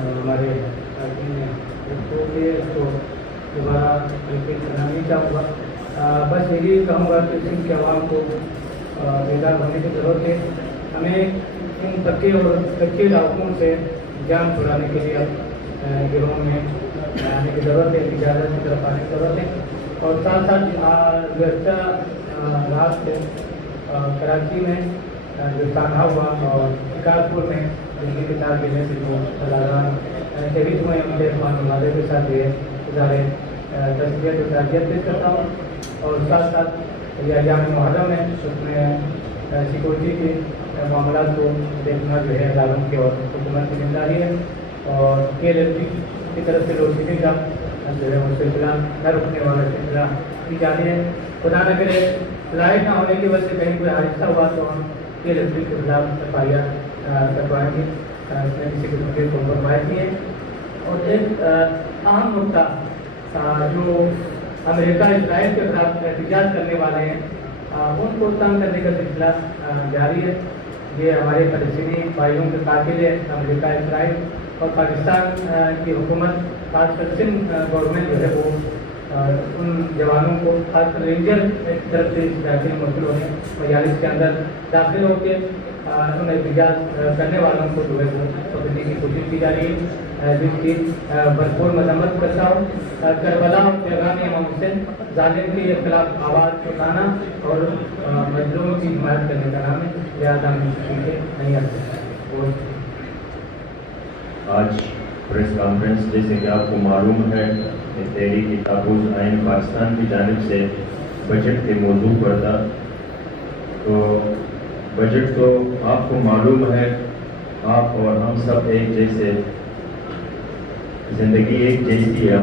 ہمارے اس کو دوبارہ ریپیٹ کرنا نہیں چاہوں گا. بس یہی کہوں گا کہ سندھ کے عوام کو بیدار ہونے کی ضرورت ہے. ہمیں ان پکے اور کچے علاقوں سے جان چھڑانے کے لیے گروہوں میں آنے کی ضرورت ہے, اجازت کی طرف آنے کی ضرورت ہے. اور ساتھ ساتھ گزشتہ رات کو کراچی میں جو تانحہ ہوا اور شکارپور میں دلی کے ساتھ گرنے سے جو سالاران شہید ہوئے ان کے اخوان و مالے کے ساتھ یہ ادارے تصویت و تعزیت پیش کرتا ہوں. اور ساتھ ساتھ یہ ایام محرم ہے, اس میں سیکورٹی کے معاملات کو دیکھنا جو ہے عالم کی اور حکومت کی ذمہ داری ہے. اور KLLP کی طرف سے لوڈ شیڈنگ کا جو ہے وہ سلسلہ نہ رکنے والا سلسلہ کی جاری ہے. خدا نہ کرے لائٹ نہ ہونے کی وجہ سے کہیں کوئی حادثہ ہوا تو ہم KLLP کے خلاف FIR کروائیں گے. اس نے کسی کو کمپرومائز کی ہے. اور ایک اہم نقطہ جو امریکہ اسرائیل کے خلاف احتجاج کرنے والے ہیں ان کو تنگ کرنے کا سلسلہ جاری ہے. یہ ہمارے فلسطینی بھائیوں کے قاتل ہے امریکہ اسرائیل, اور پاکستان کی حکومت خاص کر سندھ گورنمنٹ جو ہے وہ ان جوانوں کو خاص کر رینجر کی طرف سے داخل موصول ہونے مجالس کے اندر داخل ہو کے ان احتجاج کرنے والوں کو جو ہے وہ پکڑنے کی کوشش کی جا رہی ہے, جس کی بھرپور مذمت کرتا ہوں. کربلا اور پیغام امام حسین ظالم کے خلاف آواز اٹھانا اور مظلوم کی حمایت کرنے کا نام ہے, لہٰذا ہم چیزیں نہیں آ سکتے. آج پریس کانفرنس جیسے کہ آپ کو معلوم ہے کہ تحریک تحفظ آئین پاکستان کی جانب سے بجٹ کے موضوع پر تھا. تو بجٹ تو آپ کو معلوم ہے, آپ اور ہم سب ایک جیسے, زندگی ایک جیسی ہے.